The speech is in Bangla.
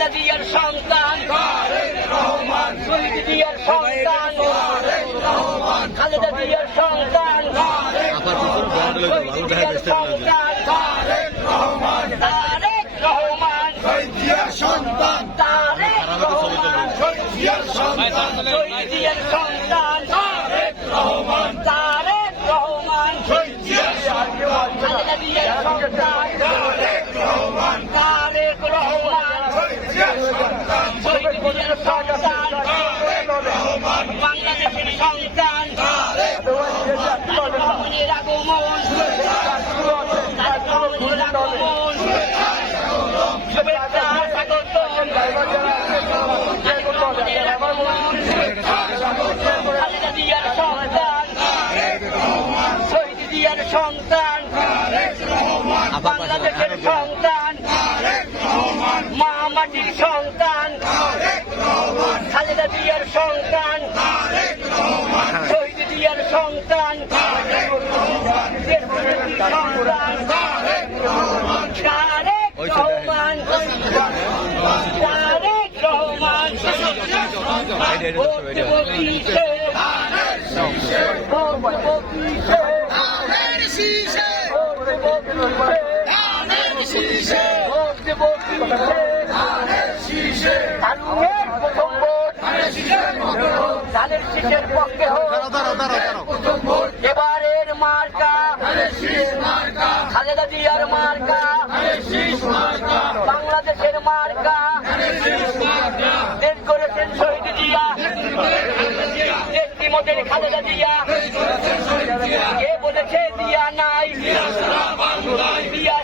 খালেদা জিয়ার সন্তান শহীদ জিয়ার সন্তান খালেদা জিয়ার সন্তান শহীদ জিয়ার সন্তান তারেক রহমান শহীদ জিয়ার সন্তান তারেক রহমান শহীদ জিয়ার সন্তান শহীদ জিয়ার সন্তান তারেক রহমান শহীদ জিয়ার সন্তান খালেদা জিয়ার সন্তান তারেক রহমান শহীদ জিয়ার সন্তান বাংলাদেশের সন্তান রহমানের আগমন শুভেচ্ছা স্বাগত খালেদা জিয়ার সন্তান শহীদ জিয়ার সন্তান বাংলাদেশের সন্তান মা মাটির সন্তান খালেদা জিয়ার সন্তান শহীদ জিয়ার সন্তান সন্তান তারেক রহমান ভোট দেব কিসে ভোট দেব কিসে তারুণের প্রথম ভোট ধানের শীষের পক্ষে হোক এবারের মার্কা খালেদা জিয়ার মার্কা বাংলাদেশের মার্কা দেশ করেছেন শহীদ জিয়া দেশটি মোদের খালেদা জিয়া কে বলেছে দিয়া নাই দিয়া